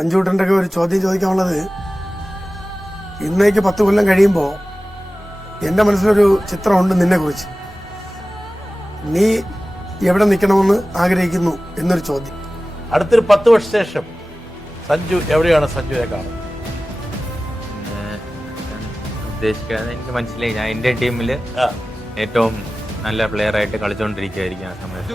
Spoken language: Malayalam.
അഞ്ചൂട്ടൻ്റെ ഒക്കെ ഒരു ചോദ്യം ചോദിക്കാനുള്ളത്, ഇന്നേക്ക് 10 കൊല്ലം കഴിയുമ്പോൾ എൻ്റെ മനസ്സിലൊരു ചിത്രമുണ്ട് നിന്നെ കുറിച്ച്. നീ എവിടെ നിൽക്കണമെന്ന് ആഗ്രഹിക്കുന്നു എന്നൊരു ചോദ്യം. അടുത്തൊരു 10 വർഷ ശേഷം സഞ്ജു എവിടെയാണ് സഞ്ജുവിനെ കാണുന്നത്? ഉദ്ദേശിക്കാതെ എനിക്ക് മനസ്സിലായി. ഞാൻ ഇന്ത്യൻ ടീമിൽ ഏറ്റവും നല്ല പ്ലെയർ ആയിട്ട് കളിച്ചുകൊണ്ടിരിക്കുകയായിരിക്കും ആ സമയത്ത്.